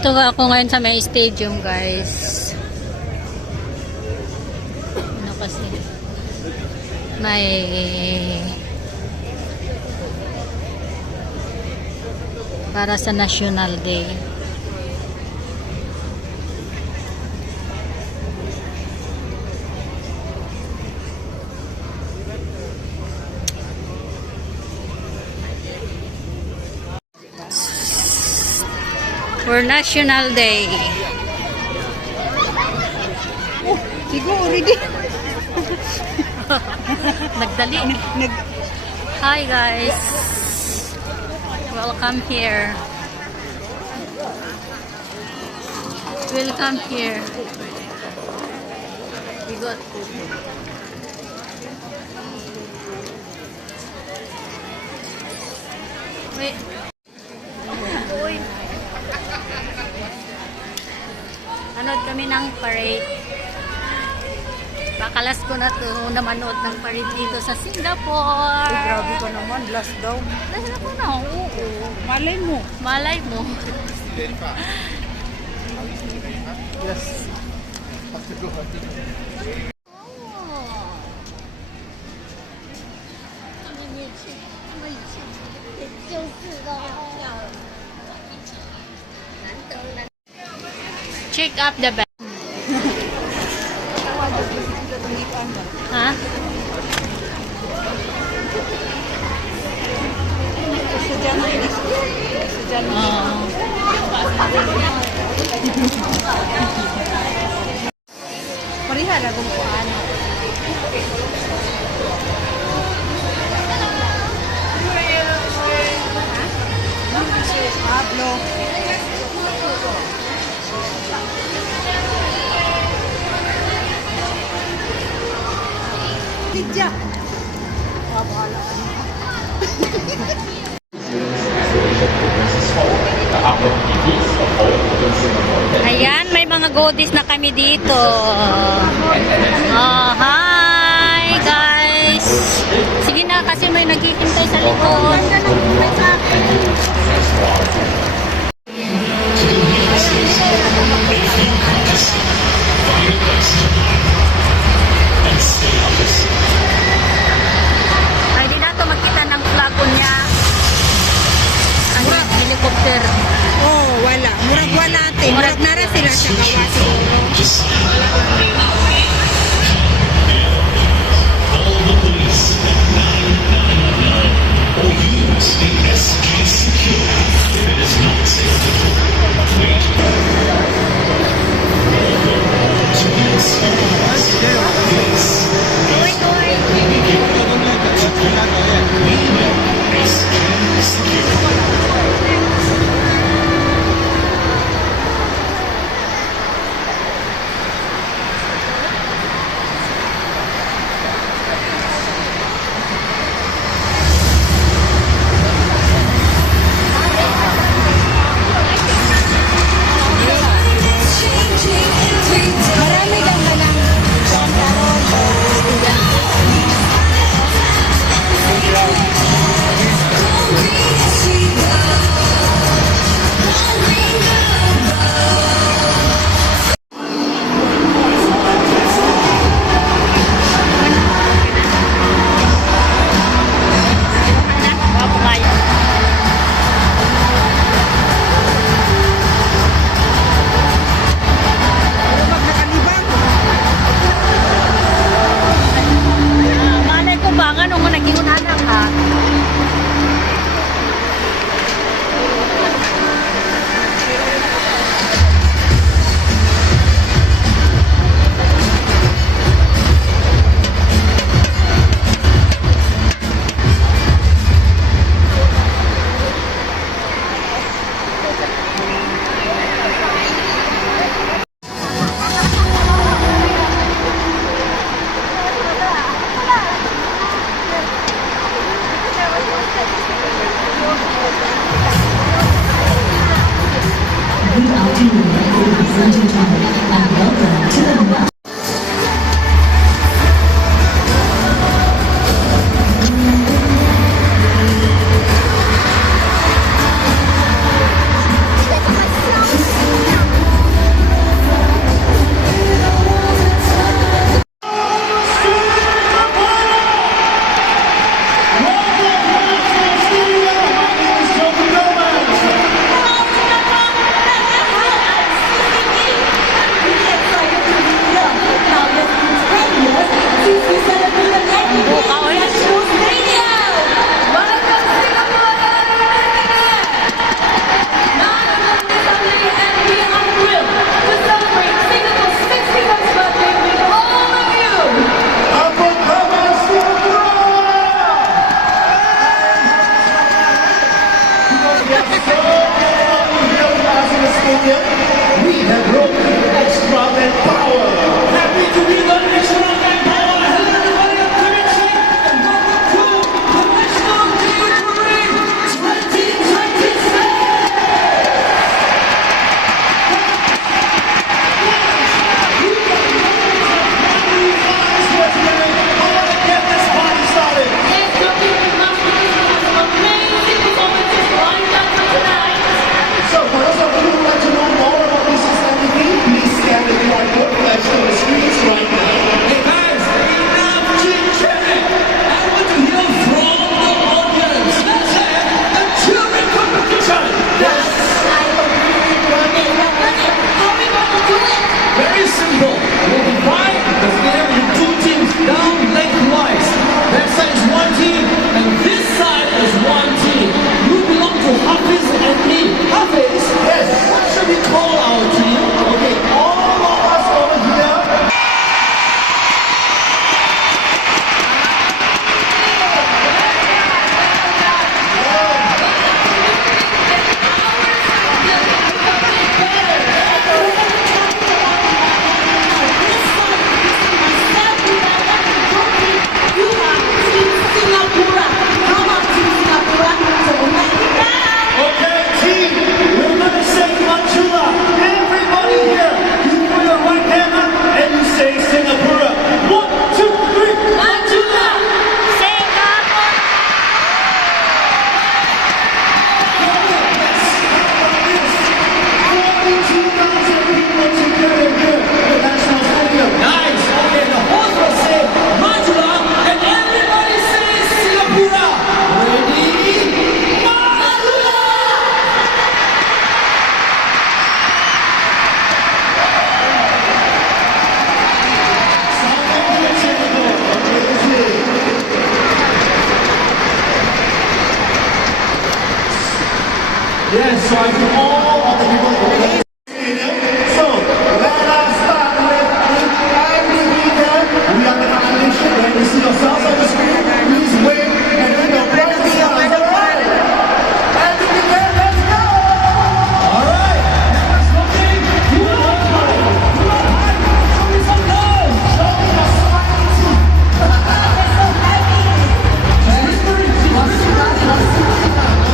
Nandito ako ngayon sa may stadium, guys. Ano kasi? May para sa National Day. For National Day. Oh, siguro already. Nagdali. Hi guys. Welcome here. Welcome here. We got wait. Nanood kami ng parade. Bakalas ko na to na manood ng parade dito sa Singapore. Ay, grabe ka naman. Last daw. Last ko na, oo. Malay mo. Malay mo. Yes. Check up the bag. Ha? Pariha na kung ano. Pablo. Tidya. Bahala ka na. Ayan, may mga goodies na kami dito. Oh, hi guys. Sige na kasi may naghihintay sa likod. Ay, di na ito magkita ng flagon niya. Ang helicopter. Oh, wala. Murag wala te. Murag nara sila sa gawa siguro. So I think all of the people in the stadium. So let us start with every weekend. We are going to unleash it. When you see yourselves on the screen, please wave and keep your presence on. Alright? Every weekend, let's go! Alright, next looking. You are high. You are high. Show me some love. Show me your smiling teeth.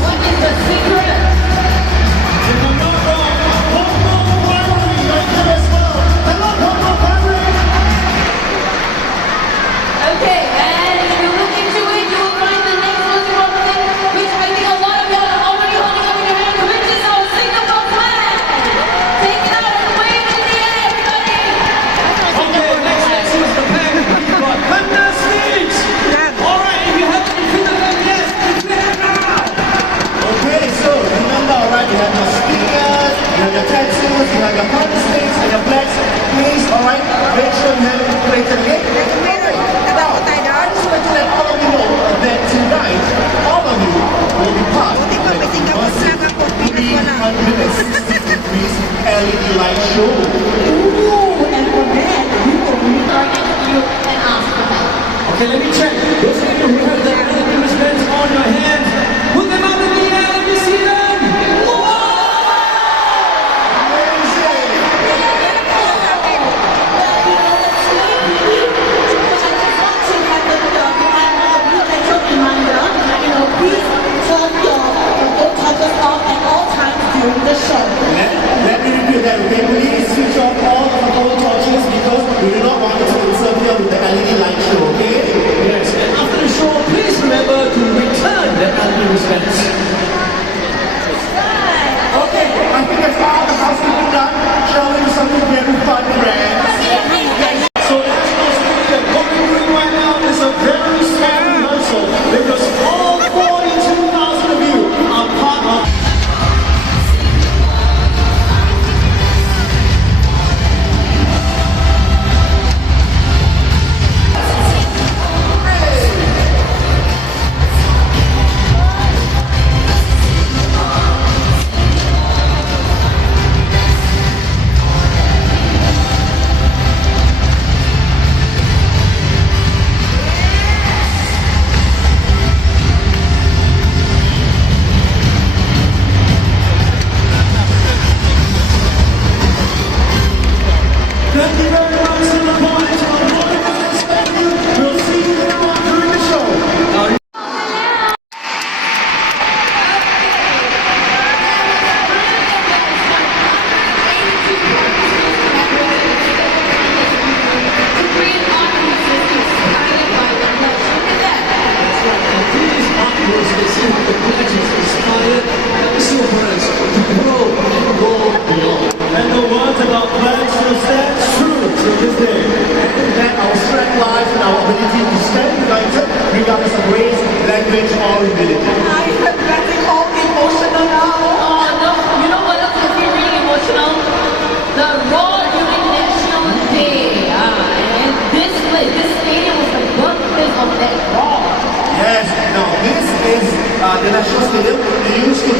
What is the secret? If I'm not wrong, Homo Primary right there as well. Hello, Homo Primary. Okay, and if you look into it, you will find the next most important thing, which I think a lot of y'all are already holding up in your hand, which is our Singapore flag. Take it out and wave it in the air, everybody. Okay, next is the pack. We've got Thunder Speech. All right, if you haven't completed them yet, complete it now. Okay, so remember, alright, you have your stickers, you have your tattoos, you have your thunder sticks and your flags. Please, alright, make sure you have it completed, okay? Meron. Tatawa tayo I doon. just want to let all of you know that tonight, all of you will be part of Buti pa, may Singapore flag ako. Pinas wala. 360 degrees LED light show. Okay, let me check. Those of you who have the other wristbands on your hands, put them up in the air. Let me see them. Let me repeat that, okay? Please switch off all of the phone torches because we do not want to interfere with the LED light show, okay? Yes, and after the show, please remember to return the other wristbands. Okay, I think that's all the housekeeping done. Shall we do something very fun, friends? So National Stadium, what we're doing right now is a very small rehearsal because all 42,000 of you are part of. Thank you very much, Singapore. It's your morning. Thank you. We'll see you now during the show. These artworks that see the pledges inspired silverers to grow and go beyond. And the words about flags still stand true to this day. And that our strength lies in our ability to stand united regardless of race, language, or religion. Oh no, you know what else is really emotional? The Raw during National Day. And this place, this stadium was the birthplace of that Raw. Yes, now this is the National Stadium. They used to